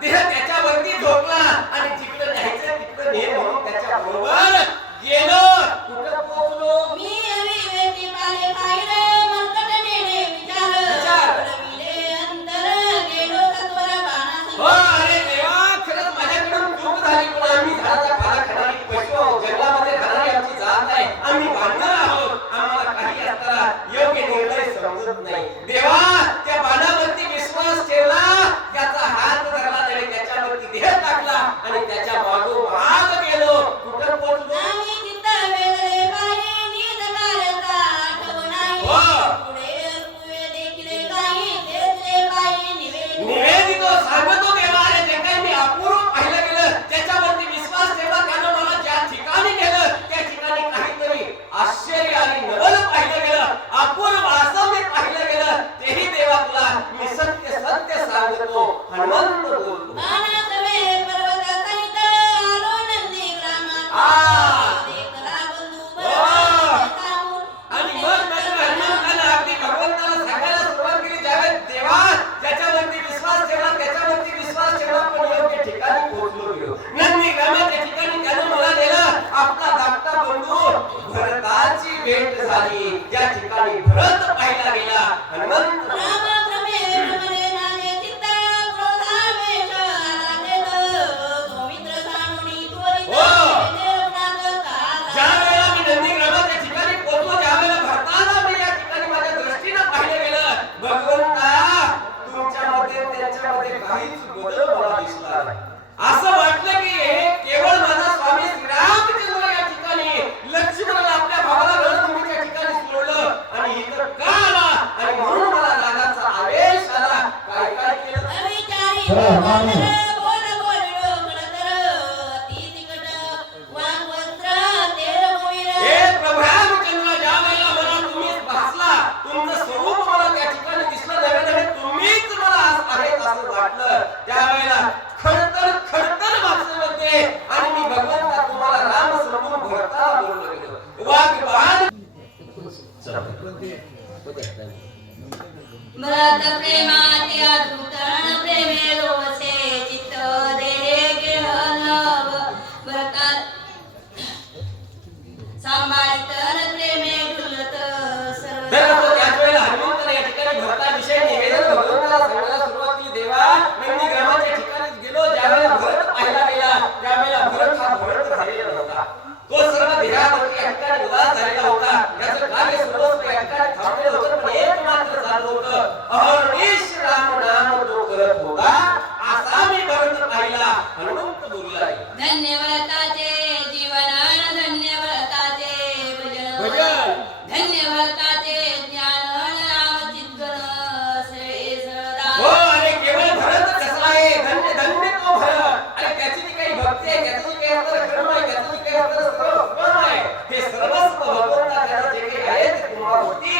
देह त्याच्यावरती झोपला आणि जिकडे न्यायचं तिकडे ने म्हणून त्याच्या बरोबर गेलो. कुठं पोहोचलो? मी अविवेकी पाले पाहिले मरकट नेणे विचार उडविले अंतर गेलो सत्वर बाणासंग. हो अरे देवा, खरंच माझ्याकडून चूक झाली. पण आम्ही झाडाचा पाला खाणारी पशु आहोत, जंगलामध्ये खाणारी आमची जात आहे. आम्ही वानर आहोत. आम्हाला काही असताना योग्य निर्णय समजत नाही. देवा, त्या बाणावरती विश्वास ठेवला, त्याचा हात धरला आणि त्याच्यावरती देह टाकला आणि त्याच्या मागोमाग गेलो. कुठं पोहोचलो? आम्ही तिथं वेगळे पाहिले नीट कारता आठव नाही. हो. पुढे पुढे देखील काही तेथले पाहिले निवेदितो सांगतो देवा, अरे जे काही मी अपूर्व पाहिलं गेलं, त्याच्यावरती विश्वास ठेवला, त्यानं मला ज्या ठिकाणी नेलं त्या ठिकाणी काहीतरी आश्चर्य आणि नवल पाहिलं गेलं, अपूर्व असं मी पाहिलं गेलं. तेही देवा तुला मी सत्य सत्य सांगतो. हनुमंत बोलतो. बाणासवे पर्वतासहित आलो नंदीग्रामात. देखला बंधू बरोबर आणि मग मात्र हनुमंतानं अगदी भगवंताला सांगायला सुरुवात केली. ज्यावेळेस देवा ज्याच्यावरती विश्वास ठेवला त्याच्यावरती विश्वास ठेवला, पण योग्य ठिकाणी पोहोचलो गेलो. नंदीग्रामाच्या ठिकाणी त्यानं मला नेलं. आपला धाकटा बंधू भरताची भेट झाली. त्या ठिकाणी भरत पाहिला गेला. हनुमंत ज्यावेळेला मी नंदीग्रामाच्या ठिकाणी पोहोचलो, ज्यावेळेला भरताला मी या ठिकाणी माझ्या दृष्टीनं पाहिलं गेलं, भगवंता तुमच्यामध्ये त्यांच्यामध्ये काहीच बदल मला दिसला नाही. असं वाटलं की हे केवळ माझा स्वामी श्रीरामचंद्र या ठिकाणी लक्ष्मणाला आपल्या भावाला रणभूमीच्या ठिकाणी सोडलं आणि इथं का आला आणि म्हणून मला रागाचा आवेश आला. काय काय केलं? हे प्रभू रामचंद्र, ज्या वेळेला मला तुम्ही भासला, तुमचं स्वरूप मला त्या ठिकाणी दिसलं, नव्हे तुम्हीच मला आहेत असं वाटलं. त्यावेळेला खडतर खडतर भाषेमध्ये आणि मी भगवंता तुम्हाला राम समजून भरताला बोललो गेलो. वाघ मृत प्रेमाती अधुतरण प्रेमे लोसे चित्त दे गेहनव भरतात सांभाळतन प्रेमे डुलत सर्व. त्याच वेळेला हनुमंताने या ठिकाणी भरताविषयी निवेदन भगवंताला सांगायला सुरुवात केली. देवा, नंदीग्रामाच्या ठिकाणी गेलो, ज्यावेळेला भरत पाहिला गेला त्यावेळेला भरत हा भरत झालेला नव्हता. तो सर्व देहावरती या ठिकाणी उदास झालेला होता. याचं कार्य सर्वस्व या ठिकाणी थांबलेलं होतं, पण एक मात्र चालू होतं. अहर्निश राम नाम तो करत होता, असा मी भरत पाहिला. हनुमंत बोलला. धन्यव्रताचे जीवन धन्यव्रताचे भजन, धन्यव्रताचे ज्ञान रामचिंतन श्रेयसदा. हो अरे केवळ भरत कसा आहे, धन्य धन्य तो भरत. अरे त्याची जी काही भक्ती आहे, त्याचं जे काही अंतर कर्म आहे, त्याचं जे काही अंतर सर्व कर्म आहे, हे सर्वस्व भगवंता त्याला जे काही आहे ते तुम्हावरती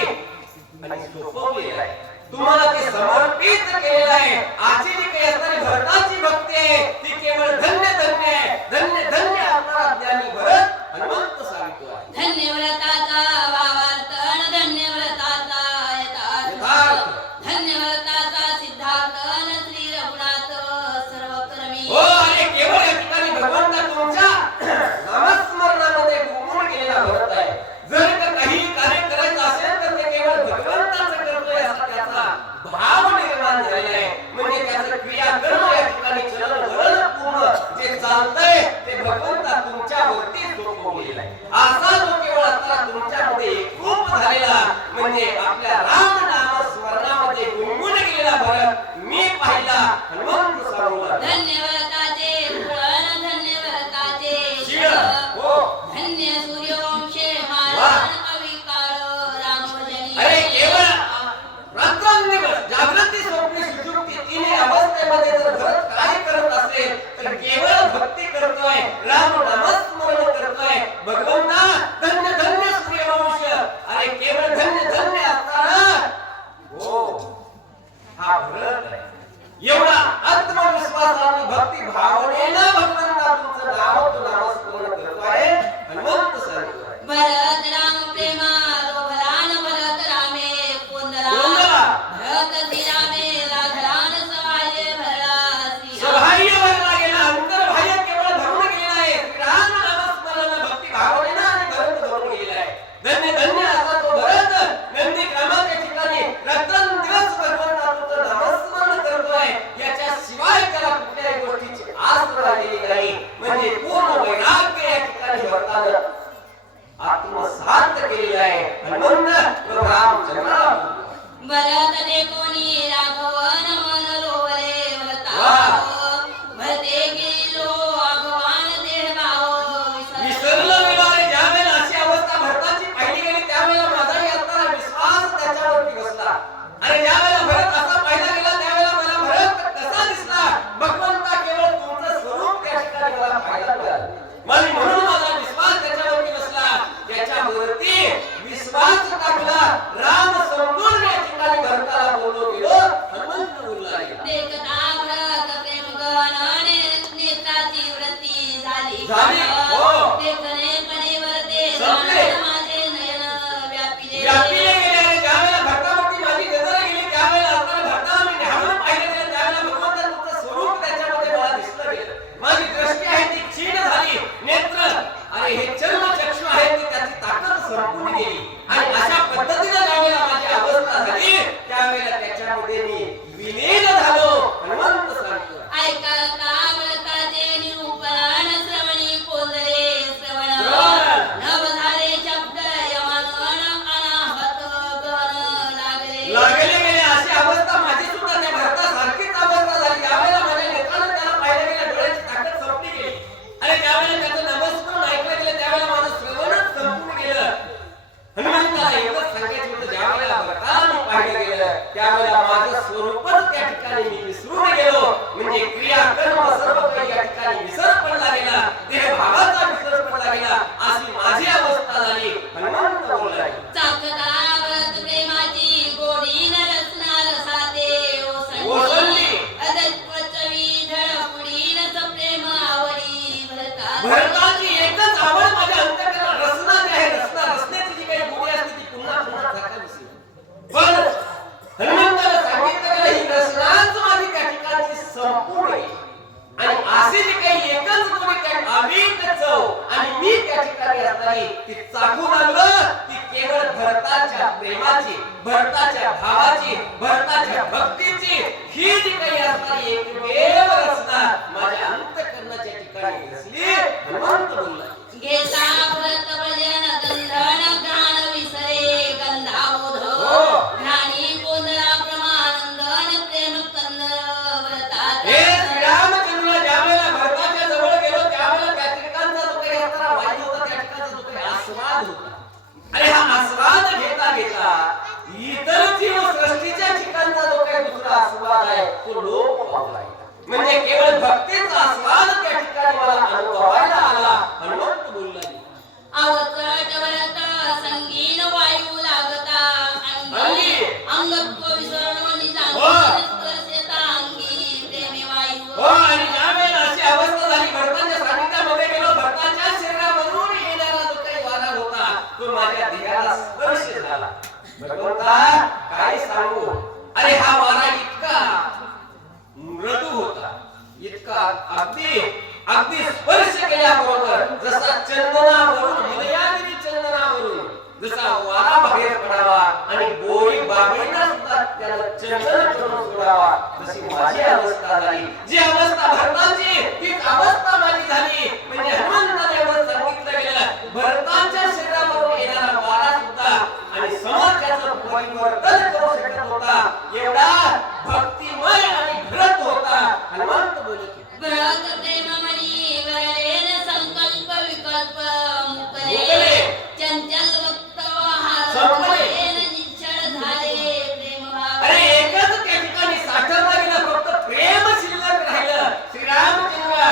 आणि सोपवलेलं आहे, तुम्हाला ते समर्पित केलेलं आहे. आजची जी काही असणारी भरताची भक्ती आहे ती केवळ धन्य धन्य आहे. धन्य धन्य आपला ज्ञानी भरत हनुमंत सांगतो आहे. धन्यव्रताचा वावार्तन धन्यव्रताचा यथार्थ धन्यव्रताचा सिद्धार्थन श्री रघुनाथ सर्वकर्मी. हो अरे केवळ या ठिकाणी भगवंता तुमच्या नामस्मरणामध्ये गुंतून गेलेला भरत आहे. जर का काही कार्य करायचं असेल तर ते केवळ भगवंताचं करतोय असा त्याचा भाव निर्माण झालेला आहे. म्हणजे त्याचं क्रियाकर्म या ठिकाणी चलन वलन पूर्ण जे चालतंय ते भगवंता तुमच्यावरती सोपवलेलं आहे. असा जो केवळ आता तुमच्यामध्ये एकरूप झालेला म्हणजे आपल्या राम नाम स्मरणामध्ये गुंगून गेलेला भरत मी पाहिला. हनुमंत सांगला. धन्यव्रताचे पुरण धन्यव्रताचे शिव, हो. धन्य सूर्यवंशे वाह. मारण अविकाळ रामभजनी. अरे केवळ रात्रंदिवस जागृती स्वप्नी सुषुप्ती तिन्ही अवस्थेमध्ये जर भरत काय करत असेल तर केवळ भक्ती करतोय, राम नामस्मरण करतोय. भगवंता धन्य धन्य सूर्यवंश. अरे केवळ धन्य धन्य असताना हो हा भरत आहे. एवढा आत्मविश्वास आणि भक्ती भावनेनं भगवंता तुमचं नामस्मरण करतोय. हनुमंत सांगतोय. भरत राम प्रेमा लोभरान भरत रामे कोंदरा. कोंदरा. भरत श्रीरामे राघरान सहाय्य भरला श्रीराम. झाली. हो. देखणेपणे वरते संपले. माझे नयन व्यापिले व्यापिले गेले. आणि ज्यावेळेला भक्ताभक्ती माझी नजर गेली त्यावेळेला असताना भक्ताला मी ध्यानात पाहिले गेले त्यावेळेला भगवंताचं स्वरूप त्याच्यामध्ये मला दिसलं गेलं. माझी दृष्टी आहे ती क्षीण झाली. नेत्र अरे हे चर्म चक्षु आहे ती त्याची ताकद संपून गेली. आणि अशा पद्धतीने ज्यावेळेला माझी अवस्था झाली त्यावेळेला त्याच्यामध्ये मी विलीन झालो. हनुमंत सांगतो ऐका कावळताचे निरूपण श्रवणी कोंदरे श्रवण श्रवण. नभ झाले शब्द यमन अनाहत गण लागले लागले गेले. अशी अवस्था माझी सुद्धा त्या भरतासारखीच अवस्था झाली. त्यावेळेला माझ्या नेत्रानं त्याला पाहिलं गेलं. डोळ्याची ताकद संपली गेली. आणि त्यावेळेला त्याचं नमस्कार ऐकलं गेलं त्यावेळेला माझं श्रवणच संपून गेलं. हनुमंताला एवढंच सांगायचं होतं ज्यावेळेला भरताला मी पाहिलं गेलं त्यावेळेला माझं स्वरूपच त्या ठिकाणी मी विसरून गेलो. म्हणजे क्रिया कर्म सर्व काही या ठिकाणी विसर पडला गेला. देह भावाचा विसर पडला गेला. अशी माझी अवस्था झाली. हनुमंत बोलला चाकतावत प्रेमाची गोडी न रसना रसाते ओसंडी. अदत्वचवी धडपुडी न सप्रेम आवडी भरता भरताची एकच आवड माझ्या अंतःकरणात रसना जी आहे रसण्याची जी काही गोडी असते ती पुन्हा पुन्हा झाकावीशी. पण हनुमंताला सांगितलं गेलं ही रसनाच माझी त्या ठिकाणची संपूर्ण आहे. आणि अशी जी काही एकच गोडी त्या अमित चव आणि मी त्या ठिकाणी असणारी ती चाखू लागलं ती केवळ भरताच्या प्रेमाची भरताच्या भावाची भरताच्या भक्तीची ही जी काही असणारी एकमेव रसना माझ्या अंतःकरणाच्या ठिकाणी रसली. हनुमंत बोलला घेता भरत भजन गंधन घ्राण विसरे गंधाबोध हो. घ्राणी कोंदरा प्रमानंदन प्रेम कंदर व्रतात हे श्रीरामचंद्र ज्यावेळेला भरताच्या जवळ गेलो त्यावेळेला त्या ठिकाणचा जो काही असणारा वायू होता त्या ठिकाणचा जो काही आस्वाद होता. आणि हा आस्वाद घेता घेता इतर जीव सृष्टीच्या ठिकाणचा जो काही दुसरा आस्वाद आहे तो लोप पावला. म्हणजे केवळ भक्तीचा आस्वाद त्या ठिकाणी मला अनुभवायला आला. हनुमंत बोलला अवचट व्रत संगीन वायू लागता अंगी अंगत्व विसरण निजांता अंगी प्रेमी वायू हो. आणि ज्यावेळेला अशी अवस्था झाली भरताच्या सानिध्यामध्ये गेलो भरताच्या शरीरामधून येणारा जो काही वारा होता तो माझ्या देहाला स्पर्श झाला. भगवंता काय सांगू. अरे हा वारा इतका मृदू होता इतका अगदी अगदी स्पर्श केल्याबरोबर जसा चंदनावरून मलयागिरी चंदनावरून जसा वारा बाहेर पडावा आणि गोळी बाबळीला सुद्धा त्याला चंदन करून सोडावा तशी माझी अवस्था झाली. जी अवस्था भरताची तीच अवस्था माझी झाली. म्हणजे हनुमंताने एवढं सांगितलं गेलं भरताच्या शरीरावरून येणारा वारा सुद्धा आणि समोर त्याचं परिवर्तन करू शकत होता एवढा भक्तिमय आणि घडत होता. हनुमंत बोलत व्रत प्रेममणी वरेन संकल्प विकल्प मुकले मुकले. चंचल भक्त हार संपले. निश्चळ झाले प्रेम भाव अरे एकच त्या ठिकाणी साठवला गेला फक्त प्रेम शिल्लक राहिलं. श्रीरामचंद्र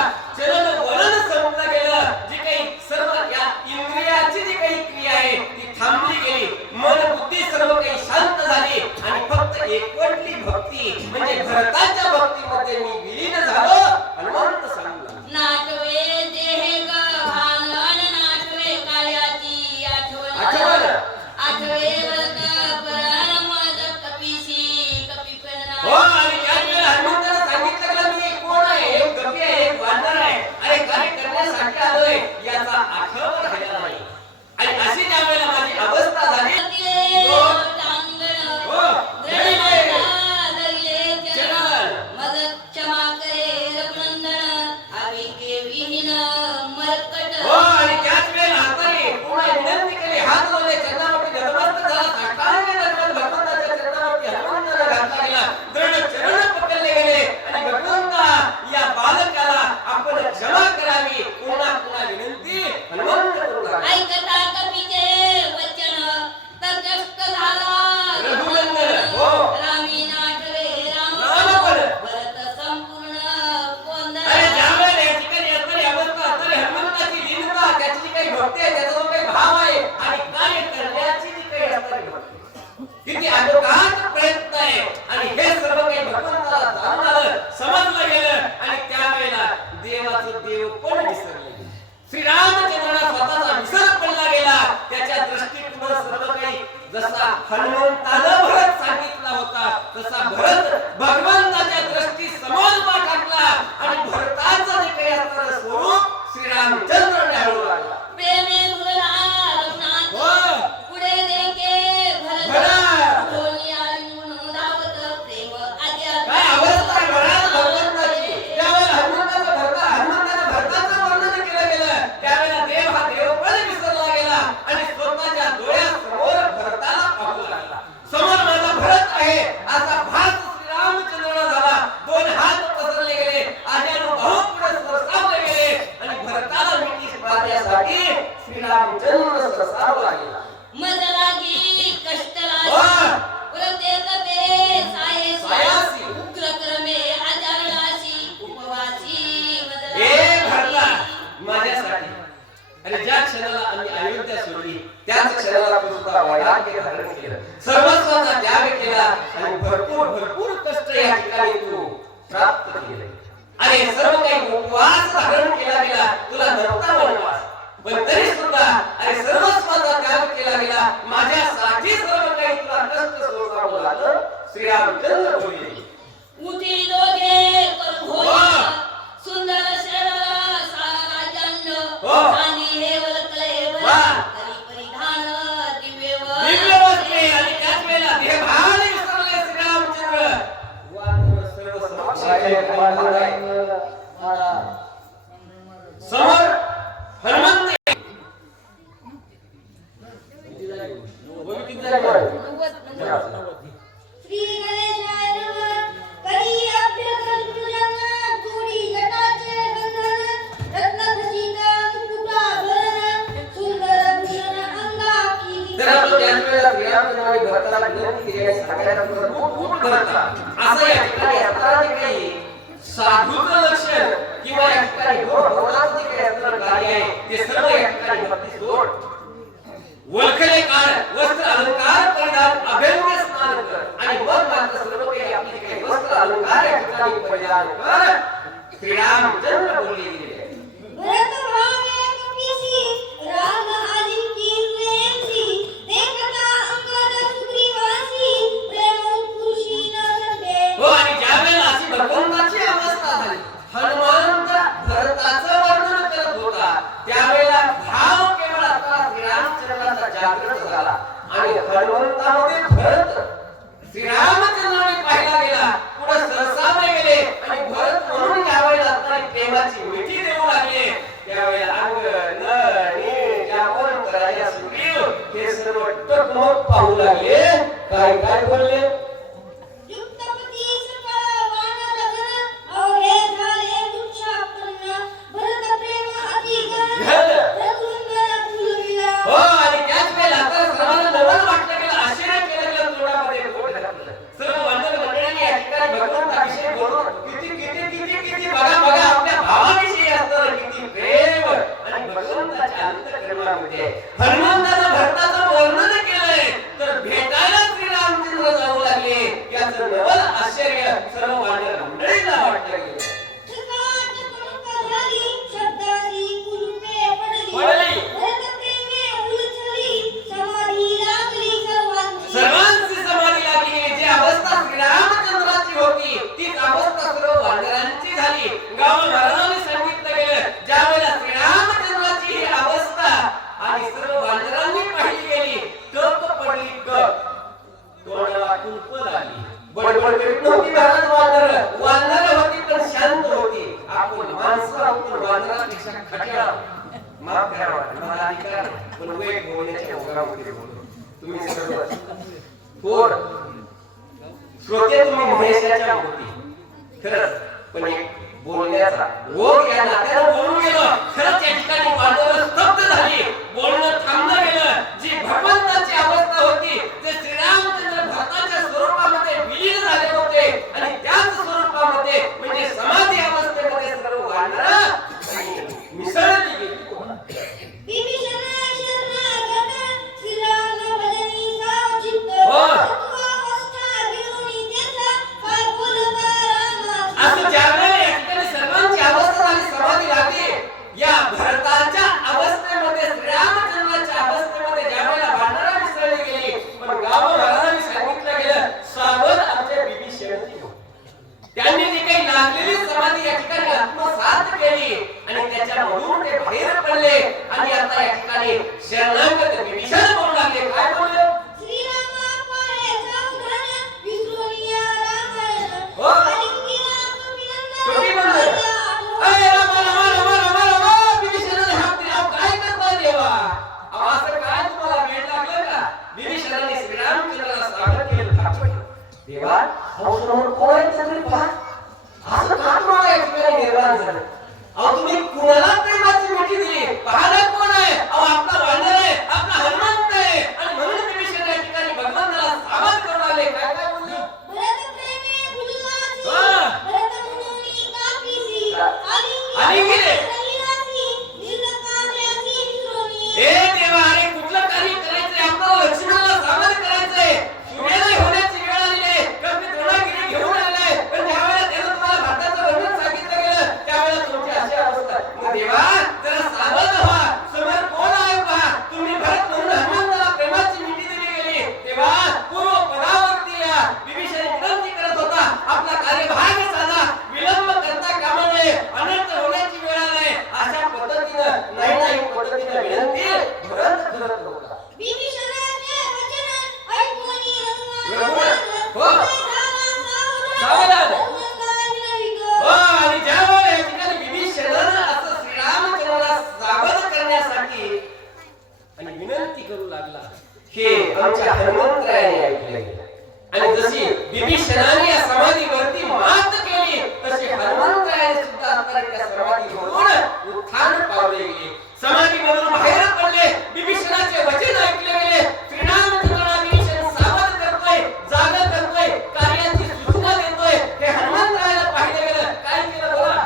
हनुमंतानं भरत सांगितला होता तसा भरत भगवंताच्या दृष्टी समोर टाकला आणि भरताचं जे काही असणारं स्वरूप श्रीरामचंद्र न्याहाळू लागला. प्रेमे फुलला रघुनाथ हो. पुढे देखे भरत भरत. ढोली आली म्हणून धावत प्रेम आज्ञा काय अवस्था आहे भरत भगवंताची. त्यावेळेला हनुमंतानं भरताचं वर्णन केलं गेलं. त्यावेळेला देव हा देवपण विसरला गेला आणि स्वतःच्या डोळ्यासमोर भरताला पाहू लागला. समोर माझा भरत आहे असा भास श्रीरामचंद्राला झाला. दोन हात पसरले गेले, आज्ञानुभाव पुढे सरसावले गेले आणि भरताला मिठी मारण्यासाठी श्रीरामचंद्र सरसावू लागला. मज लागी कष्ट हो. लागी प्रत्येक ते सायसी सायासी. उग्र क्रमे आचरणाशी उपवासी मज हे लागी भरला माझ्यासाठी. आणि ज्या क्षणाला आम्ही अयोध्या सोडली त्याच क्षणाला तू सुद्धा वैराग्य धारण केलं, सर्वस्वाचा त्याग केला आणि भरपूर भरपूर कष्ट या ठिकाणी तू प्राप्त केले. आणि सर्व काही उपवास धारण केला गेला, तुला नव्हता वनवास, पण तरी सुद्धा आणि सर्वस्वाचा त्याग केला गेला. माझ्यासाठी सर्व काही तुला कष्ट सोसावं लागलं. श्रीरामचंद्र बोलले उठी दोघे करून हो. होई सुंदर शरणा सारा राज्यान्न हो. चांदी हे वलकले वर वा. करी परिधान दिव्य दिव्य वस्त्रे आणि त्याच वेळेला देहभान विसरले श्रीरामचंद्र. वानर सर्व समक्षाचे कमाल आहे. समोर हनुमंत श्री गणेशाय नमः करी अभ्यसन पूजन चूडी जटाचे बंधन रत्न खचित मुकुटा भरण सुंदर भूषण अंगाची तर आपण त्याच वेळेला श्रीरामचंद्राने भरताला विनंती केली आणि सांगायला खूप भरता असं या ठिकाणी असताना जे काही साधूचं लक्षण किंवा या ठिकाणी भगवानाचं जे काही असणारं कार्य आहे ते सर्व या ठिकाणी भक्ती सोड. वळखले काळ वस्त्र अलंकार परिधान अभ्यंग स्नान कर आणि मग मात्र सर्व काही आपले काही वस्त्र अलंकार या ठिकाणी परिधान कर. श्रीरामचंद्र बोलले गेले. भरत भावे कपीसी राम आजिंकी प्रेमसी देखता अंगद सुग्रीवासी प्रेम उत्कृषी न संते हो. आणि ज्यावेळेला अशी भगवंताची अवस्था झाली, हनुमंत भरताचं वर्णन करत होता, त्यावेळेला भाव केवळ आता श्रीरामचंद्राचा जागृत झाला आणि हनुमंतामध्ये भरत श्रीरामचंद्राने पाहिला गेला, पुढे सरसावले गेले आणि भरत म्हणून ज्यावेळेला असणारी प्रेमाची मिठी देऊ लागले, त्यावेळेला अंग नळी जावण राजा सुग्रीव हे सर्व टकमक पाहू लागले. काय काय बोलले. युक्तपती सकळ वानर गण अवघे झाले वृक्षापन्न भरत प्रेम अति घन. रघुनंदन फुलविला हो. आणि त्याच वेळेला आता सर्वांना नवल वाटलं गेलं, आश्चर्य केलं गेलं, तोंडामध्ये बोट घातलं. सर्व वानर मंडळींनी या ठिकाणी भगवंताविषयी बोलून किती किती किती किती बघा बघा आपल्या भावाविषयी असणारं किती प्रेम आणि भगवंताच्या अंतःकरणामध्ये हनुमंतानं भरताचं वर्णन केलंय, तर भेटायला श्रीरामचंद्र जाऊ लागले. याचं नवल आश्चर्य सर्व वानर मंडळींना वाटलं गेलं. चकाट कणक झाली शब्दाची कुलुपे पडली पडली. भरत प्रेमे उलझली समाधी लागली सर्वांची सर्वांची समाधी लागली गेली. जी अवस्था श्रीरामचंद्राची होती तीच अवस्था सर्व वानरांची झाली. गाव महाराजांनी सांगितलं गेलं, ज्या वेळेला श्रीरामचंद्राची ही अवस्था आणि सर्व वानरांनी पाहिली गेली, टक पडली टक, तोंडाला कुंपण आली. बडबड करीत नव्हती महाराज वानर. वानर होती पण शांत होती. आपण माणसं आहोत पण वानरापेक्षा खट्याळ आहोत. माफ करा मला अधिकार नाही, पण वेग बोलण्याच्या ओघामध्ये बोलतो. तुम्ही सर्व थोर श्रोते, तुम्ही महेशाच्या मूर्ती खरंच, पण एक बोलण्याचा ओघ या नात्यानं बोलून गेलं. खरंच या ठिकाणी वानर स्तब्ध झाली, बोलणं थांबलं गेलं. जी भगवंताची अवस्था होती ते श्रीरामचंद्र भरताच्या स्वरूपामध्ये विलीन झाले होते आणि त्याच स्वरूपामध्ये म्हणजे समाधी अवस्थेमध्ये सर्व वानर मिसळली गेली. विभीषण शरणागत श्रीराम भजनी सावचित्त हो. तत्वावस्था भिडून त्याचा काय बोलता रामा असं ज्यावेळेला या ठिकाणी सर्वांची अवस्था झाली, समाधी लागली, या भरताच्या मात केली आणि त्याच्यामधून ते बाहेर पडले आणि आता या ठिकाणी शरणागत विभीषण बोलू लागले. काय बोलले? देवा समोर कोण आहे सगळे पहा. असं का तुम्हाला या ठिकाणी निर्माण झालं? अहो तुम्ही कुणाला प्रेमाची मिठी दिली? पाहायला कोण आहे? अहो आपला वानर आहे, आपला हनुमंत आहे. आणि म्हणून विभीषण या ठिकाणी भगवंताला सावध करून आले. काय काय बोलले? आणि गेले. हे देवा, अरे कुठलं कार्य करायचंय? आपल्याला लक्ष्मणाला सावध करायचंय. सूर्योदय होण्याची वेळ आलेली आहे. कधी द्रोणागिरी घेऊन आलेले. पण ज्यावेळेला त्यानं तुम्हाला भारताचं वर्णन सांगितलं गेलं त्यावेळेला तुमची अशी अवस्था. मग देवा जरा सावध व्हा. समोर कोण आहे पहा. तुम्ही भरत म्हणून हनुमंताला प्रेमाची मिठी दिली गेली. तेव्हा पूर्व पदावरती या. विभीषण विनंती करत होता, आपला कार्यभाग साधा. विलंब करता कामा नये. अनर्थ होण्याची वेळ आली. अशा पद्धतीनं नाही पद्धतीनं विनंती भरत करत होता. आणि ज्यावेळेला या ठिकाणी विभीषणानं असं श्रीरामचंद्राला सावध करण्यासाठी आणि विनंती करू लागला, हे आमच्या हनुमंतरायाने ऐकले. आणि जशी विभीषणाने या समाधीवरती मात केली तशी हनुमंतरायाने सुद्धा त्या समाधीवरून उत्थान पावले गेले. समाधीमधून बाहेर पडले. विभीषणाचे वचन ऐकले गेले. श्रीरामचंद्राला विभीषण सावध करतोय, जागा करतोय, कार्याची सूचना देतोय. हे हनुमंतरायाला पाहिलं गेलं. काय केलं बोला?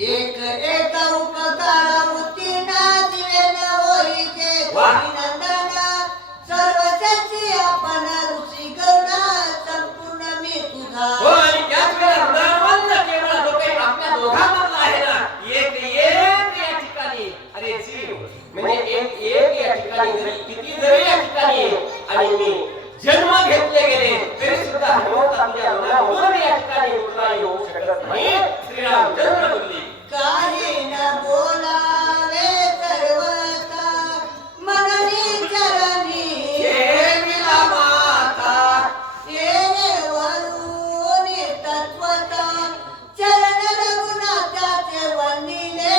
एक एक उपकार उत्तीर्ण दिवेन होईचे अभिनंदन सर्वच्याची आपण ऋषी करुणा संपूर्ण मी तुझा हो आणि त्याच वेळेला हृदयवंत केवळ जो काही आपल्या दोघांमधला आहे ना एक एक या ठिकाणी अरे जीव म्हणजे एक एक या ठिकाणी जरी किती जरी या ठिकाणी आणि मी जन्म घेतले गेले तरी सुद्धा हनुमंत आपल्या मनावरून या ठिकाणी उठला येऊ शकत नाही श्रीरामचंद्र बोलले काही न बोलावे सर्वता मननी चरणी देवीला माता येणे वरुणी तत्वता चरण रघुनाथाचे वंदिले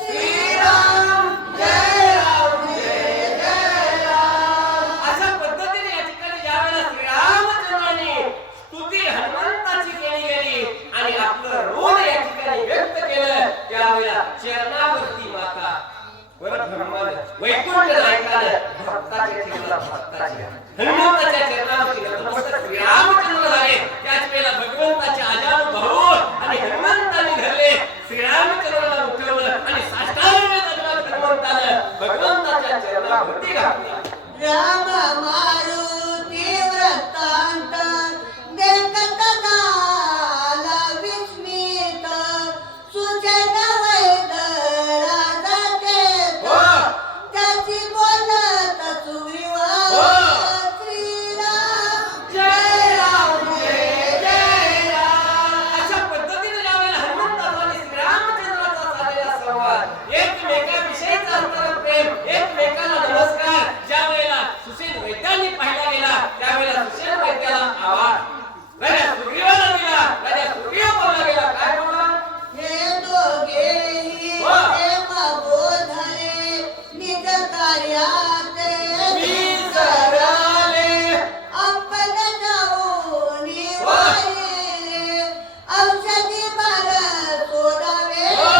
श्रीराम जय राम जय जय राम अशा पद्धतीने या ठिकाणी ज्यावेळेला श्रीरामचंद्रांनी स्तुती हनुमंताची केली गेली आणि आपलं ऋण या ठिकाणी व्यक्त केलं त्यावेळेला चरणावरती माता परब्रह्मानं वैकुंठ नायकानं भक्ताच्या ठेवला भक्ताच्या हनुमंताच्या चरणावरती नतमस्तक श्रीरामचंद्र झाले त्याच वेळेला भगवंताचे अजानुभाऊ आणि हनुमंताने धरले श्रीरामचंद्राला उठवलं आणि साष्टांग दंडवत हनुमंतानं भगवंताच्या चरणावरती घातला राम मारुती व्रतांत देखत झाला विस्मित सुजन वैदळा जाते हो. त्याची बोलत सुग्रीवा श्रीराम जय राम जय जय राम अशा पद्धतीने ज्यावेळेला हनुमंताचा आणि श्रीरामचंद्राचा झालेला संवाद एकमेकाविषयीचा अंतरप्रेम एकमेकाला नमस्कार ज्यावेळेला सुशील वैद्यांनी पाहिला गेला त्यावेळेला सुशील वैद्याला आवाज राजा सुग्रीवाला दिला राजा सुग्रीव बोलला गेला काय बोलला हे दोघेही हो. प्रेम बोधरे निज कार्यात मी जराले आपण जाऊन हो. औषधी बार सोडावे हो.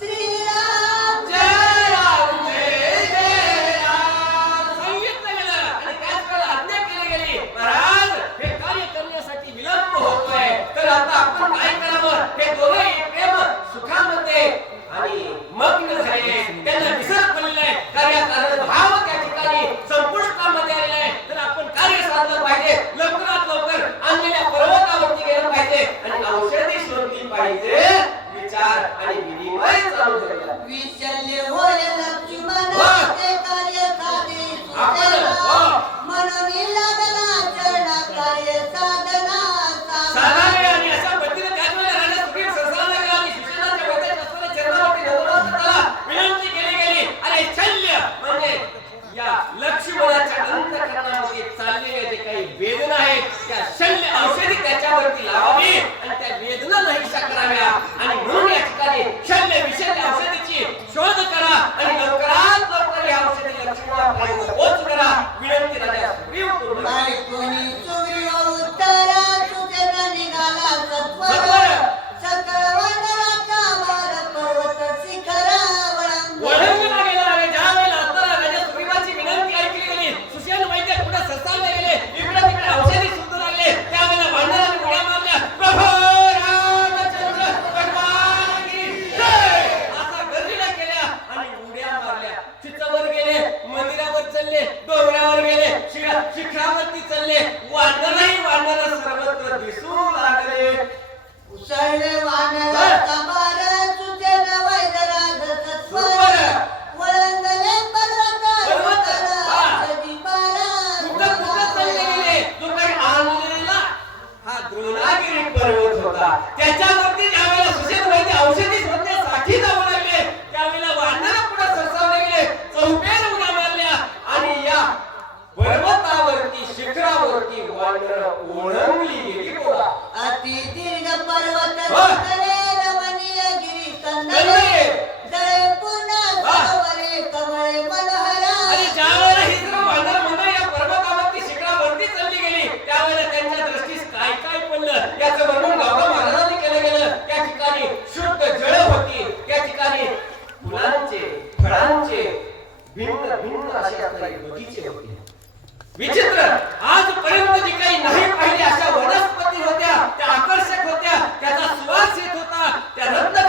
श्रीराम जय राम जय जय राम सांगितलं गेलं आणि त्याच वेळेला आज्ञा केली गेली महाराज हे कार्य करण्यासाठी विलंब होतोय तर आता आपण काय करावं हे दोघेही प्रेम सुखामध्ये आणि मग्न झाले त्यांना विसर पडलेला कार्याकारण भाव त्या ठिकाणी संपुष्टामध्ये आलेला आहे तर आपण कार्य साधलं पाहिजे लवकरात लवकर आणलेल्या पर्वतावरती गेलं पाहिजे आणि औषधी शोधली पाहिजे विचार आणि विनिमय चालू झालेला आहे. विचल्य होय लक्ष्मण हो. ते कार्य साधे आपण, सुचेना. हो. म्हणून लागला चरणा कार्य साधना साधारण आणि अशा पद्धतीने त्याच वेळेला राजा सुग्रीव संसाराला गेला आणि सुशेनाच्या वैद्याच्या असलेल्या चरणावरती नतमस्तकाला विनंती केली गेली अरे शल्य म्हणजे या लक्ष्मणाच्या अंतःकरणामध्ये चाललेल्या जे काही वेदना आहेत त्या शल्य औषधी त्याच्यावरती लावावी आणि त्या वेदना नाहीशा कराव्या आणि म्हणून या ठिकाणी शल्य विषल्य औषधीची शोध करा आणि लवकरात लवकर या औषधी लक्ष्मणापर्यंत पोहोच करा विनंती राजा सुग्रीव करू लागला. बायकोनी सुग्रीव उत्तर सुचन निघाला सत्वर सत्वर. सकळ वानराचा भार पर्वत शिखरावर वळंगला गेला आणि ज्या वेळेला आता राजा सुग्रीवाची विनंती ऐकली गेली सुशेन वैद्य पुढे सरसावले गेले इकडे तिकडे औषधी शोधू लागले त्यावेळेला वानराने उड्या मारल्या प्रभो रामचंद्र भगवान की जय असा गर्जना केल्या आणि उड्या मारल्या चित्तावर गेले मंदिरावर चालले डोंगरावर गेले शिखरावरती चालले वानरही वानर सर्वत्र दिसू लागले उसळले वानराचा भार सुचन वैदराज सत्वर वळंगले पर्वत औषधी कुठं कुठं चालले गेले जो काही आणलेला हा द्रोणागिरी पर्वत होता त्याच्यावरती ज्यावेळेला सुशेन वैद्य औषधी शोधण्यासाठी जाऊ लागले त्यावेळेला वानर पुढे सरसावले गेले चौफेर उड्या मारल्या आणि या पर्वतावरती शिखरावरती वानर ओढंगली गेली बोला अति दीर्घ पर्वत हो. सुंदरे रमणीय गिरी कंदरे. कंदरे जळे पूर्ण सरोवरे कमळे मनोहरा आणि ज्यावेळेला ही सर्व वानर मंडळ या पर्वतावरती शिखरावरती चालली गेली त्यावेळेला त्यांच्या दृष्टीस काय काय पडलं याचं वर्णन गावगा महाराजांनी केलं गेलं त्या ठिकाणी शुद्ध जळ होती त्या ठिकाणी फुलांचे फळांचे भिन्न भिन्न असे आपले बगीचे होते विचित्र आजपर्यंत जी काही नाही पाहिली अशा वनस्पती होत्या त्या आकर्षक होत्या त्याचा सुवास येत होता त्या रत्न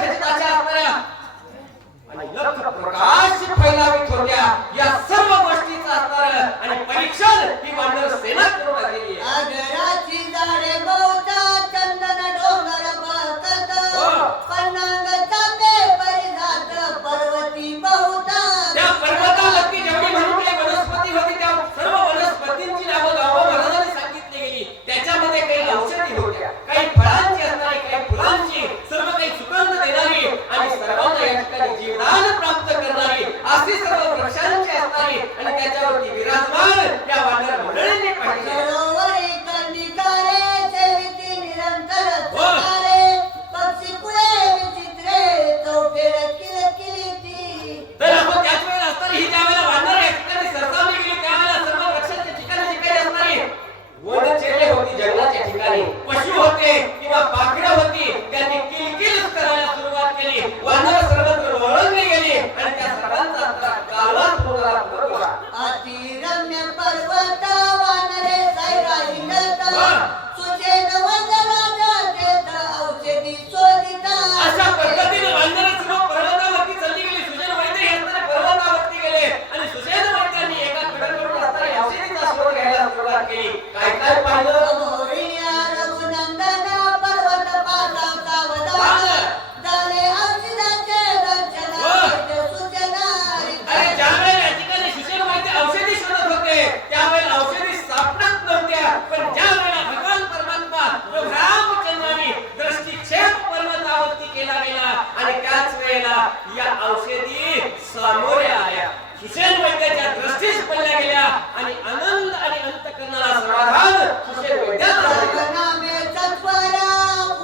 या औषधी सामोरे आल्या. सुषेण वैद्याच्या दृष्टीस पडल्या गेल्या आणि आनंद आणि अंतकरणाला समाधान सुषेण वैद्याला झाले. नामे सत्वरा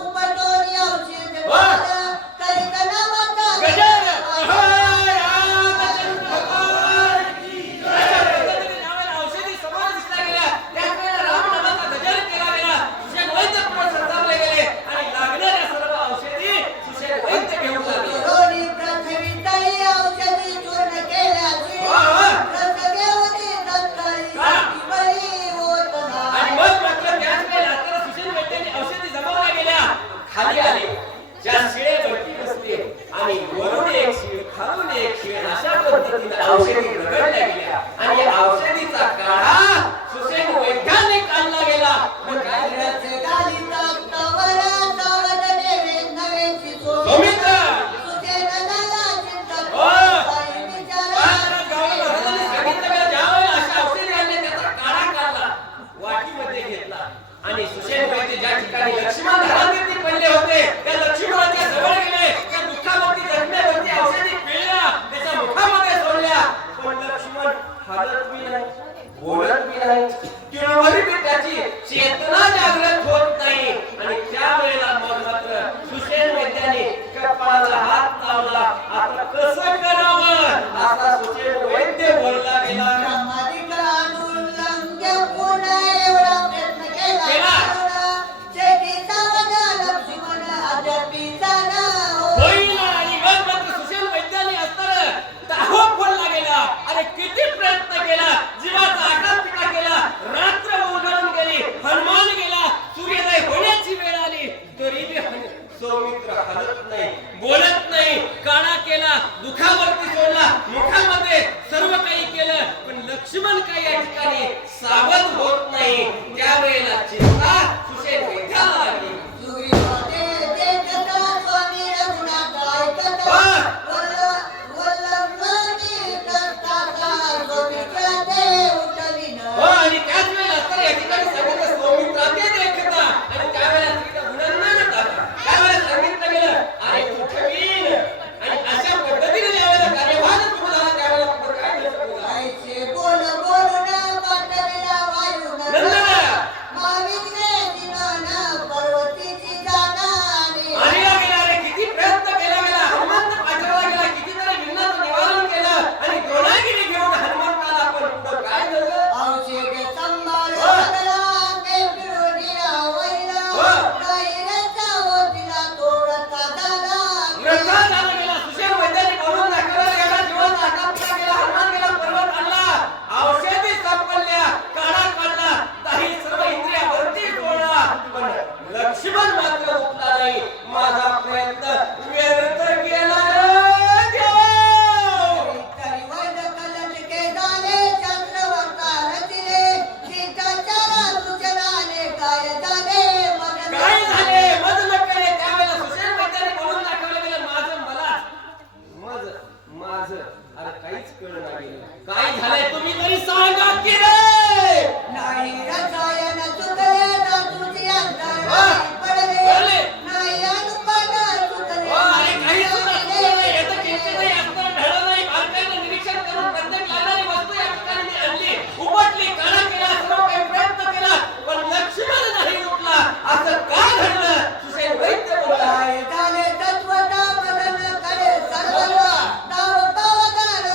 उपटोनी औषध द्वारा करीत नामाचा गजर रामचंद्र भगवान की जय. पद्धतीने नावाला औषधी समोर दिसल्या गेल्या. त्याच वेळेला राम नामाचा गजर केला गेला. सुषेण वैद्य पुढे संतापले गेले आणि लागणाऱ्या सर्व औषधी सुषेण वैद्य घेऊन लागले. दोन्ही पृथ्वीतही औषधी चूर्ण केल्याची रसगेवनी तत्काळी बळी होत आणि मग मात्र त्याच वेळेला आता सुषेण वैद्यांनी औषधी जमावल्या गेल्या. खाली आले ज्या शिळेवरती बसले आणि वरून एक शिळ खालून एक शिळ अशा पद्धतीने औषधी रगडल्या गेल्या आणि या औषधीचा काढा सुषेण वैद्याने काढला गेला. मग काय झालं? गालिता तवरा सावध नेवे नवेची सोड सौमित्र सुचेतनाला चिंतन हो. काही विचारा आज गावाला महाराजांनी सांगितलं की ज्यावेळेला अशा औषधी आणल्या त्याचा काढा काढला, वाटीमध्ये घेतला आणि सुषेण वैद्य ज्या ठिकाणी लक्ष्मण घरातील पडले होते त्या लक्ष्मणाच्या जवळ गेले. त्या दुःखावरती जखमेवरती औषधी पिळल्या, त्याच्या मुखामध्ये सोडल्या. पण लक्ष्मण हालत बी नाही, बोलत बी नाही, केवळी बी त्याची चेतना जागृत होत नाही. आणि त्यावेळेला मग मात्र सुषेण वैद्याने कपाळाला हात लावला. आता कसं करावं असा सुषेण वैद्य बोलला गेला. सामाजिक अनुल्लंघन पुन्हा एवढा प्रयत्न केला केला. शेतीचा वजा लक्ष्मण अद्यापीचा ना हो. होईल आणि मग मात्र सुषेण वैद्याने अस्तर दाहो फोडला गेला. अरे किती प्रयत्न केला, जीवाचा आघात पिटा केला. रात्र उलगडून गेली, हनुमान गेला, सूर्योदय होण्याची वेळ आली तरी बी सौमित्र हलत नाही, बोलत नाही. काळा केला, दुखावरती सोडला, मुखामध्ये सर्व काही केलं, पण लक्ष्मण काही या ठिकाणी सावध होत नाही. त्यावेळेला चिंता सुषेण वैद्याला लागली. सुग्रीवाने देखता स्वामी रघुनाथ ऐकता वल्लभाने करता स्वामीच्या देव उठविन. आणि त्याच वेळेला तर या ठिकाणी सांगितलं सौमित्राचे देखता आणि त्यावेळेला तिथं गुणांना टाका. त्यावेळेला सांगितलं गेलं अरे उठवीन आणि अशा पद्धतीने ज्यावेळेला कार्यभार सुरू झाला त्यावेळेला पुढे काय झालं बघा. ऐसे बोल बोलून पाठविला वायून नंदना माविग्ने दिनन पर्वतीची जाणारी. आणि गेला रे किती प्रयत्न केला गेला, हनुमंत पाठवला गेला, कितीतरी विघ्नाचं निवारण केलं आणि द्रोणागिरी घेऊन हनुमंताला पण पुढे काय झालं. औषध संभार बदला के फिरोनिया वैला गायीचा होतीला तोडता झाला. रथा झाला गेला. सुषेण वैद्याने बोलून दाखवला गेला, जीवाचा आघात पिटा गेला, हनुमान गेला, पर्वत आणला, औषधी सापडल्या, काढा काढला, काही सर्व इंद्रियावरती सोडला, पण लक्ष्मण मात्र उठला नाही. माझा प्रयत्न व्यर्थ गेला रे देव. तरी वैद कलट के झाले चंद्रवंता रचिले सीताच्या सूचनाने काय झाले मदन. काय झाले मज न करे. त्यावेळेला सुषेण वैद्याने बोलून दाखवलं गेलं माझं मला माझं अरे काहीच कळलं नाही. काय झालंय तुम्ही तरी सांगा की रे. नाही रसायन चुकले ना तुझी अंतर पडले पडले. नाही अनुपद चुकले अरे काही सुद्धा चुकलं नाही. याचं किंचितही अस्तर ढळलं नाही. बारकाईनं निरीक्षण करून प्रत्येक लागणारी वस्तू या ठिकाणी मी आणली, उपटली, काढा केला, सर्व काही प्रयत्न केला, पण लक्ष्मण नाही उठला. असं का घडलं. सुषेण वैद्य बोलला. काय झाले तत्वता बदल करे सर्व दाव पावदार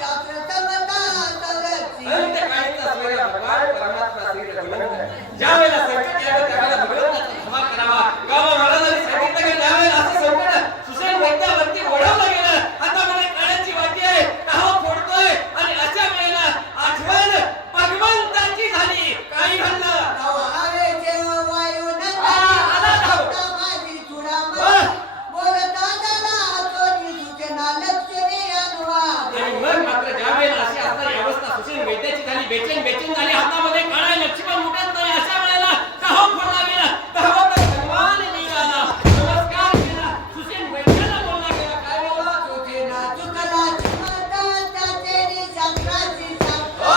शास्त्र समता संरक्षी. अंत्यकाळीचा स्वयं भगवान परमात्मा श्री रघुनंदन ज्यावेळेला संकट यावं त्यावेळेला भगवंताचा क्षमा करावा. गावा महाराजांनी सांगितलं की ज्यावेळेला असं संकट सुषेण वैद्यावरती ओढवलं गेलं, हातामध्ये काळ्याची वाटी आहे, टाहो फोडतोय आणि अशा वेळेला आठवण भगवंताची झाली. काय घडलं. दाव हवेचे वायू आला धाव. नका माझी चुडामणी बोलता झाला चोरी सूचना लक्ष्मी अनुवाद. आणि मग मात्र ज्यावेळेला अशी असणारी अवस्था सुषेण वैद्याची झाली, बेचैन झाली, हातामध्ये काळा लक्ष्मण मुठत नाही. अशा वेळेला टाहो फोडला गेला. धावत भगवान निघाला, नमस्कार केला, सुषेण वैद्याला बोलला गेला. काय बोलला. सूचना चुकला चिमता त्याचे निशांत्राची साथ. हो.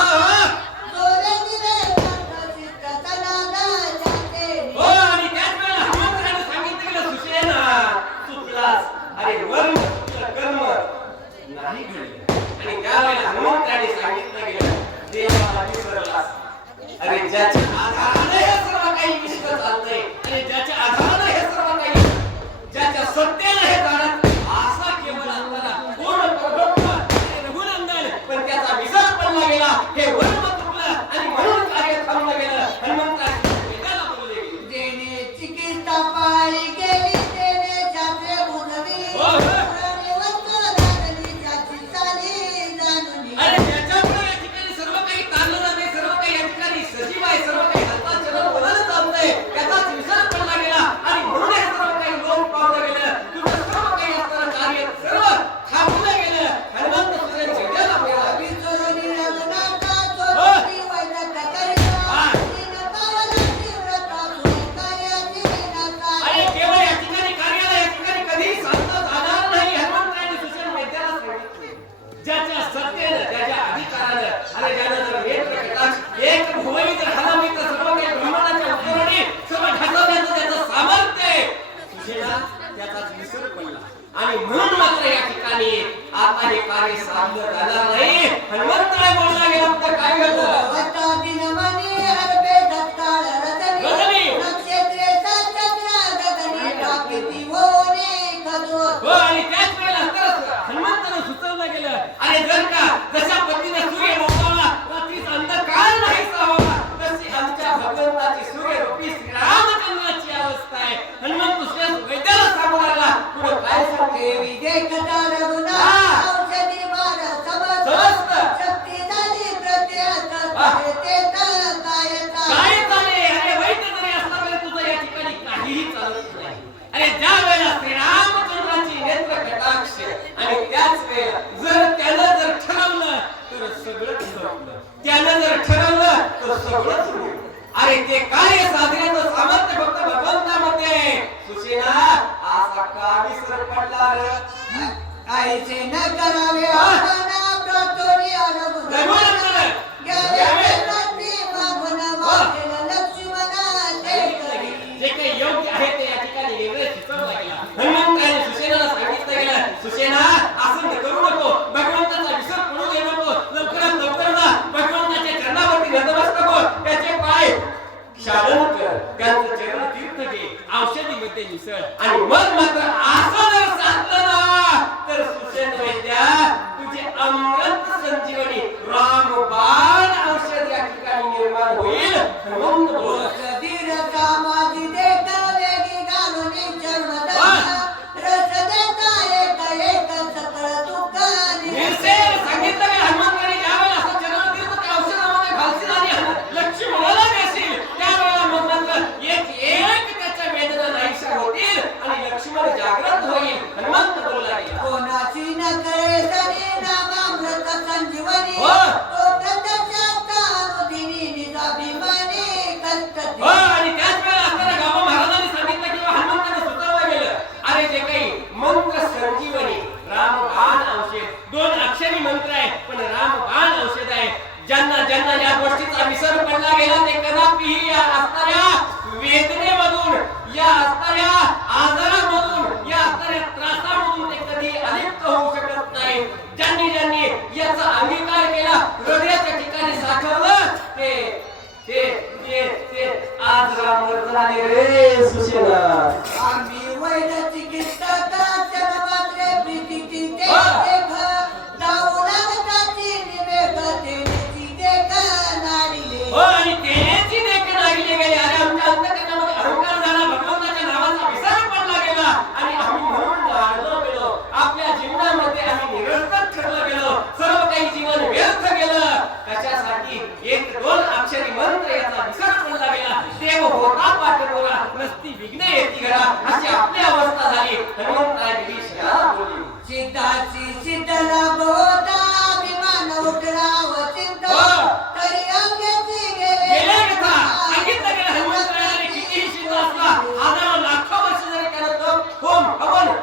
जोरे दिले संतोषी प्रसन्नादा जाते. आणि त्याच वेळेला हनुमंताने सांगितलं गेलं सुषेण चुकलास. अरे वरून आता हे कार्य साधलं जाणार नाही. हनुमंतराय बोलला गेला तर काय घडलं? वटा दिनमणी हरपे तत्काळ रजनी. रजनी. नक्षत्रे सचक्र गगनी प्राकृती होणे खजोत. हो, आणि त्याच वेळेला तरच हनुमंताला सुचवलं गेलं, अरे जर का जशा पद्धतीने सूर्य मावळला रात्रीचा अंधकार नाहीसा व्हावा, तशी आमच्या भगवंताची सूर्यरूपी श्रीरामचंद्राची अवस्था आहे. हनुमंत दुसऱ्या वैद्याला सांगू लागला, पुढे काय सांगते? देवी देखता रघुनाथ हा. औषधी मार समस्त. समस्त. शक्ती झाली प्रत्येक हा. ते कायचा. काय चाले? अरे वैद्य जरी असला तरी तुझं या ठिकाणी काहीही चालत नाही. अरे ज्या वेळेला श्रीरामचंद्राची नेत्र कटाक्ष आणि त्याच वेळेला त्यानं जर ठरवलं तर सगळंच ठरवलं, त्यानं जर ठरवलं तर सगळंच होईल. अरे ते कार्य साधण्याचं सामर्थ्य फक्त भगवंतामध्ये आहे. सुसेना असा का विसर पडला रे? काहीचे न करावे हा. आम्हाला प्रार्थोनी रघुनंदन. रघुनाथ. घ्यावे. घ्यावे रात्री मागून वाटेल लक्ष्मणा ते करी. जे काही योग्य आहे ते या ठिकाणी वेगळे सुचवलं गेलं. हनुमंताने सुसेनाला सांगितलं गेलं, सुसेना असं करू नको, भगवंताचा विसर पडू देऊ नको, लवकरात लवकर जा भगवंताच्या चरणावरती नतमस्तक हो, त्याचे पाय क्षालन कर, त्यांचं चरण तीर्थ घे, औषधीमध्ये मिसळ, आणि मग मात्र असं जर साधलं ना तर सुसेन वैद्या तुझे अमृत संजीवनी रामबाण औषध या ठिकाणी निर्माण होईल. हनुमंत बोलत धीर कामादी देखा वेगी घालून चर्मदंड. रस देता एक सकळ दुःख निर्से सांगितलं की हनुमंताने ज्यावेळेला असं चरण तीर्थ त्या औषधामध्ये घालशील आणि लक्ष्मणाला देशील, त्यावेळेला मग मात्र एक त्याच्या वेदना नाहीशा होतील आणि लक्ष्मण जागृत होईल. हनुमंत बोलला गेला. कोणाची न कळे तरी नामामृत संजीवनी. हो. तो प्रत्यक्षात अनुदिनी निजाभिमानी कष्ट हो, आणि त्याच वेळेला आपल्याला गावा महाराजांनी सांगितलं किंवा हनुमंताने सुचवलं गेलं, अरे जे काही मंत्र संजीवनी रामबाण औषध, 2 अक्षरी मंत्र आहे पण रामबाण औषध आहे. ज्यांना ज्यांना या गोष्टीचा विसर पडला गेला ते कदापिही या असणाऱ्या वेदनेमधून, या असणाऱ्या आजारामधून, या असणाऱ्या त्रासामधून ते कधी अलिप्त होऊ शकत नाही. ज्यांनी ज्यांनी याचा अंगीकार केला, हृदयाच्या ठिकाणी साठवलं, ते ते ते ते आज रामवर झाले रे सुसेना. आम्ही वैद्य चिकित्सका जन्मात्रे प्रीतीची ते हा. देख. जाऊ लागताची विवेक देण्याची देख नाडिले. हो, आणि तेची देखील नागिले गेले. अरे आमच्या अंतःकरणामध्ये अहंकार झाला, भगवंताच्या नावाचा विसर पडला गेला आणि आम्ही म्हणून नाडलो गेलो. आपल्या जीवनामध्ये आम्ही निरर्थक ठरलो गेलो, सर्व काही जीवन व्यर्थ गेलं. कशासाठी? 1-2 अक्षरी मंत्र याचा विसर पडला गेला. देव होता पाठबोरा, नसती विघ्ने येती घरा, अशी आपली अवस्था झाली. हनुमंताने विषयाला बोलली. सिद्धाची सिद्धला बोधा अभिमान उठलाव चिंत. हो. तरी अंगेची गेल्या कथा सांगितलं गेलं. हनुमंतरायाने कितीही सिद्ध असला, हजारो लाखो वर्ष जरी त्यानं तप, होम, हवन,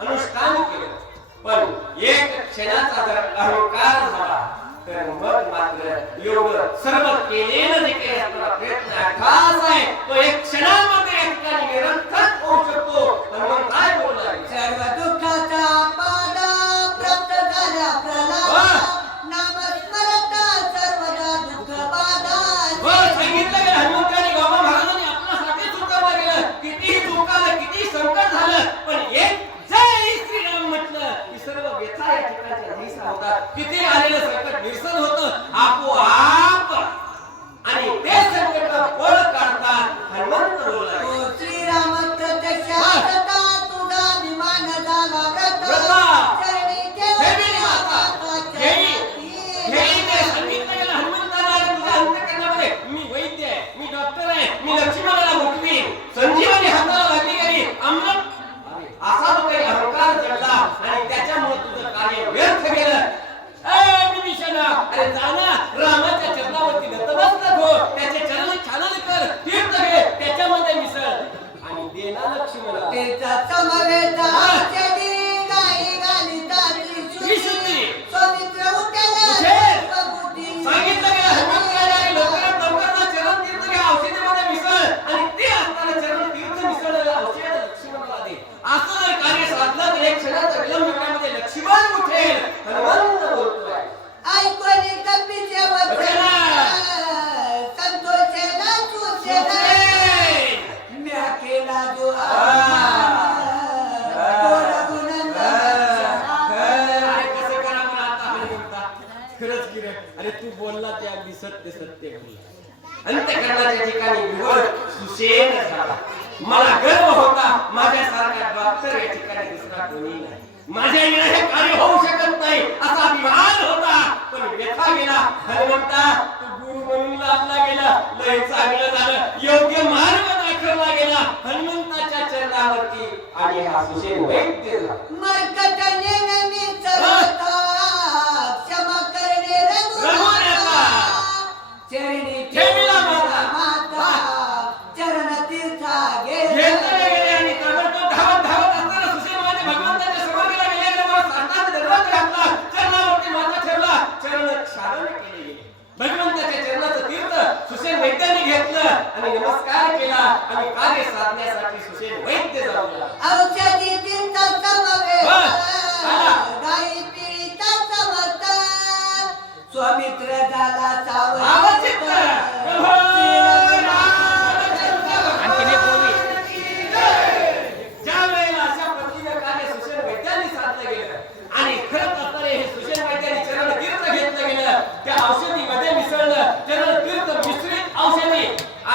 अनुष्ठान केलं, पण एक क्षणाचा जर अहंकार झाला तर मग मात्र एवढं सर्व केलेलं जे काही आपला प्रयत्न खास आहे तो एक क्षणामध्ये या ठिकाणी निरर्थक होऊ शकतो. पण मग काय बोललाय? सर्व दुःखाचा पादा प्राप्त झाला प्रल्हाद. नामस्मरता सर्वदा दुःख बाधा. हो, सांगितलं गेलं हनुमंताने, गावा महाराजांनी आपल्यासाठी सुचवलं गेलं, कितीही दुःख आलं, कितीही संकट झालं, पण एक जय श्रीराम म्हटलं की सर्व व्यथा या ठिकाणी नाहीसा होतात. किती आलेलं संकट निरसन होतं आपोआप, आणि ते संकट कोण काढतात? हनुमंत बोलला. ओ श्रीराम प्रत्यक्षात आता तुझा विमान झाला व्रत. व्रत. चरणी देवी माता, ठेवली हेही ते सांगितलं गेलं हनुमंताला. आणि तुझ्या अंतःकरणामध्ये मी वैद्य आहे, मी डॉक्टर आहे, मी लक्ष्मणाला उठवीन, संजीवनी हाताला लागली गेली, अमृत असा तो काही अहंकार जडला आणि त्याच्यामुळे तुझं कार्य व्यर्थ गेलं. विभीषणा, अरे जा ना रामाच्या चरणावरती अरे तू बोलला ते अगदी सत्य सत्य बोलला. अंतःकरणाच्या ठिकाणी निवड सुषेण झाला. मला गर्व होता माझ्यासारखा डॉक्टर या ठिकाणी दुसरा कोणी नाही. माझ्या विना हे कार्य होऊ शकत नाही असा अभिमान होता. पण व्यथा गेला. हनुमंता तू गुरु म्हणून लाभला गेला. लय चांगलं झालं. योग्य मार्ग दाखवला गेला हनुमंताच्या चरणावरती. आणि हा सुषेण वैद्य झाला. मर्कटने नेहमीच होता, क्षमा करणे रघुनाथा. चरणी ठेविला माता. माता चरण तीर्था गेले. घेतले गेले आणि ताबडतोब धावत धावत असताना सुषेण माझ्या भगवंताच्या समाधीला गेले. मला सातार दरवाजा घातला. चरणावरती माथा ठेवला. चरण क्षालन केले गेले. भगवंताच्या चरणाचं तीर्थ सुषेण वैद्यांनी घेतलं आणि नमस्कार केला आणि कार्य साधण्यासाठी सुषेण वैद्य जाऊ लागला. औषधी तीर्थ समवेत, आला. गायी पिळीचा समर्थ, स्वामित्र झाला आवचित्त. ज्या वेळेला अशा पद्धतीने कार्य सुषेण वैद्यांनी साधलं गेलं आणि खरंच असणारे हे सुषेण वैद्यांनी चरण तीर्थ घेतलं गेलं. त्या औषधीमध्ये मिसळलं. चरण तीर्थ मिश्रित औषधी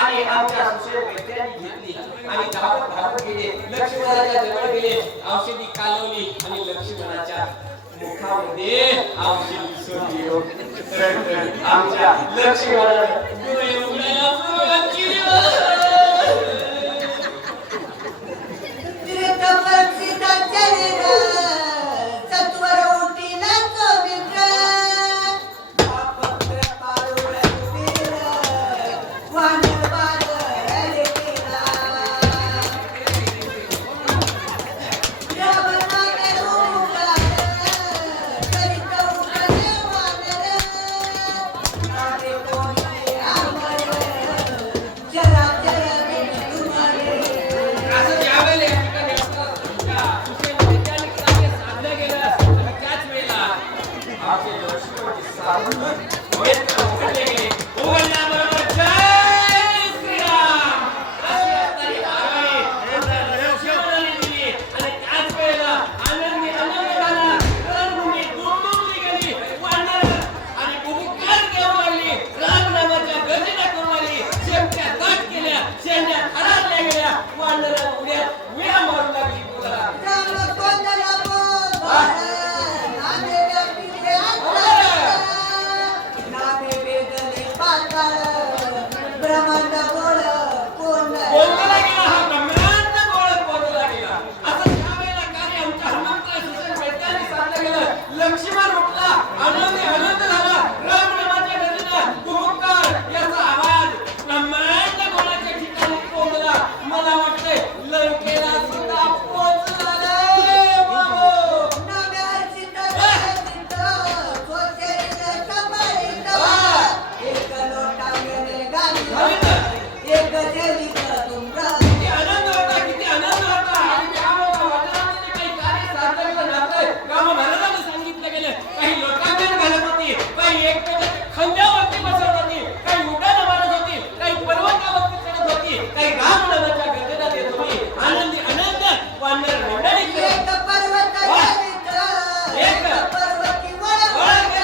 आणि आमच्या सुषेण वैद्यांनी घेतली आणि धावत धावत गेले. लक्ष्मणाच्या जवळ गेले. औषधी कालवली आणि लक्ष्मणाच्या मुखामध्ये औषधी सोडली. आमच्या लक्ष्मणाने डोळे उघडायला सुरुवात केली. तीर्थ परिचिता चरित्र, सत्वर उठीला स्वामित्र. अपत्र पारुळ कुबीर, वानर बाजार केला. रावणाने ओंकार, करीत उठले वानर. नावे कोणी आमर, चराचर तुम्हारे. असं ज्यावेळेला या ठिकाणी असतं, सुषेण वैद्यांनी कार्य साधलं गेलं आणि त्याच वेळेला आपले लक्ष्मणजी साधून वेद उघडले गेले. उघडल्याबरोबर जय श्रीराम अशी असणारी आवाज लक्ष्मणाने दिली आणि त्याच वेळेला आनंदी आनंद झाला. रणभूमी दुमदुमली गेली. वानर आणि बुभुकार घेऊ लागली. राम नामाच्या गर्जना करू लागली. शेपट्या दाट केल्या. शेंड्या हरारल्या गेल्या. वानर उड्या मारू लागली. बोला राम कोंडला बोल, नामे व्यापिले आकाश. नामे वेदले पाताळ, ब्रह्मांड बोल कोंडला. कोंडला गेला. हा ब्रह्मांड गोळ कोंडला गेला. असं त्यावेळेला कार्य आमच्या हनुमंत सुषेण वैद्यांनी साधलं गेलं. लक्ष्मण उठला. आनंद झाला. राम नामाच्या गर्जना बुभुकार याचा आवाज ब्रह्मांड गोळाच्या ठिकाणी कोंडला. मला वाटतंय लंकेला सुद्धा पोहोचला रे बाबो. नामे अर्चित अर्चित, स्वशरीर संभाळित. एक लोटांगणे घालित, एक जेवित तुंबरा. किती आनंद होता. किती आनंद होता. आणि त्यावेळेला वडिलांनी काही कार्य साधलं गेलं जातंय. राम महाराजांनी सांगितलं गेलं. काही लोटांगण घालत होती. काही एकमेकांच्या खांद्यावरती बसवत होती. काही उड्डाणं मारत होती. काही पर्वतावरती चढत होती. काही राम नामाच्या गर्जना देत होती. आनंदी आनंद वानर मंडळी करत. एक पर्वत जेवित, एक पर्वती वळवित.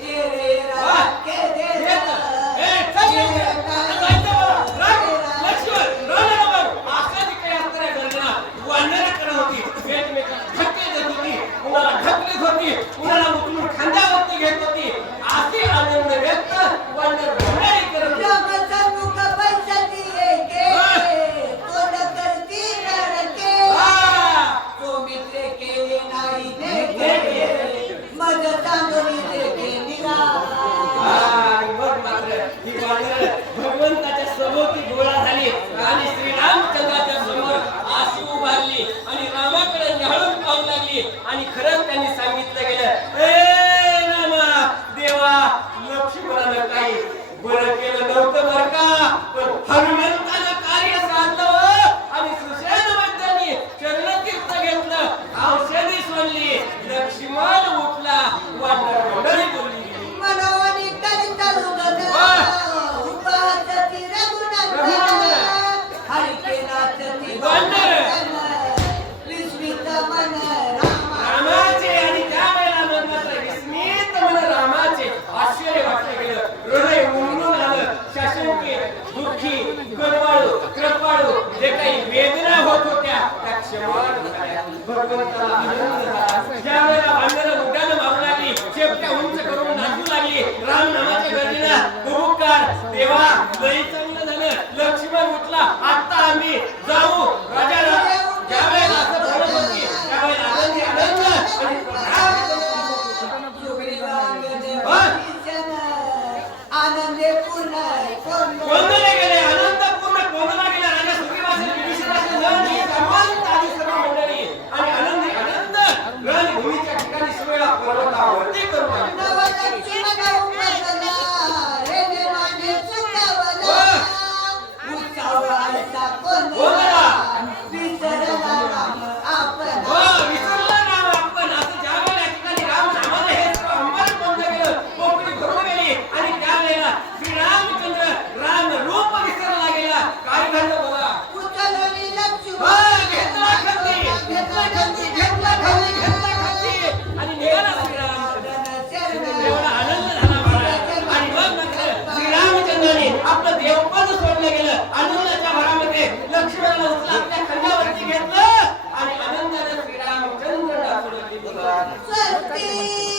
ए रे राखे देत, रामसन्मुख पैशाची एके, तोंड करती रडके. सौमित्रे केले नाही देखे, मज चांदोली देखे निघा. भगवंताच्या सभोवती गोळा झाली आणि श्रीरामचंद्राच्या समोर आशी उभारली आणि रामाकडे न्याहाळून पाहू लागली. आणि खरंच त्यांनी सांगितलं गेलं, ए रामा देवा, लक्ष्मणानं काही बरं केलं नव्हतं बरं का, पण हनुमंतानं कार्य साधलं आणि सुषेण वैद्यांनी चरणतीर्थ घेतलं. औषधी सोडली. लक्ष्मण उठला. वानर मंडळी बोलली. मनोवनी करिता रुगद, उपासती रघुनाथ. हरिके नाचती विस्मित मन रामा. रामाचे आणि त्यावेळेला म्हणतात विस्मित मन रामाचे. अशी भगवंताला आनंद झाला. ज्यावेळेला भांडणं उड्डाणं मारू लागली, शेपट्या उंच करून नाचू लागली, राम नामाच्या गर्दीला हुहुकार. देवा लई चांगलं झालं, लक्ष्मण उठला, आता आम्ही जाऊ. राजा ज्यावेळेला असं बोलत होती त्यावेळेला आनंदी आनंद आणि आनंदे पूर्ण कोंदले गेले, आनंद पूर्ण कोंदला गेला. राजा सुग्रीवासी विभीषणाचे नंद ही सर्वांत आली सर्व मंडळी आणि आनंदी आनंद रणभूमीच्या ठिकाणी सगळ्या पर्वतावरती करू लागले. हो, विसरला राम आपण. असं ज्यावेळेला या ठिकाणी राम नामानं हे सर्व अंबर कोंडलं गेलं, पोकळी भरून गेली आणि त्यावेळेला श्रीरामचंद्र राम रूप विसरला गेला. काय घडलं बघा. घेतला खाली आणि निघाला श्रीरामचंद्र. एवढा आनंद झाला मला. आणि मग मात्र श्रीरामचंद्राने आपलं देवपद सोडलं गेलं. आनंदाच्या भरामध्ये लक्ष्मणाला उचला आपल्या खांद्यावरती घेतलं आणि आनंदाने श्रीरामचंद्र नाचू लागले.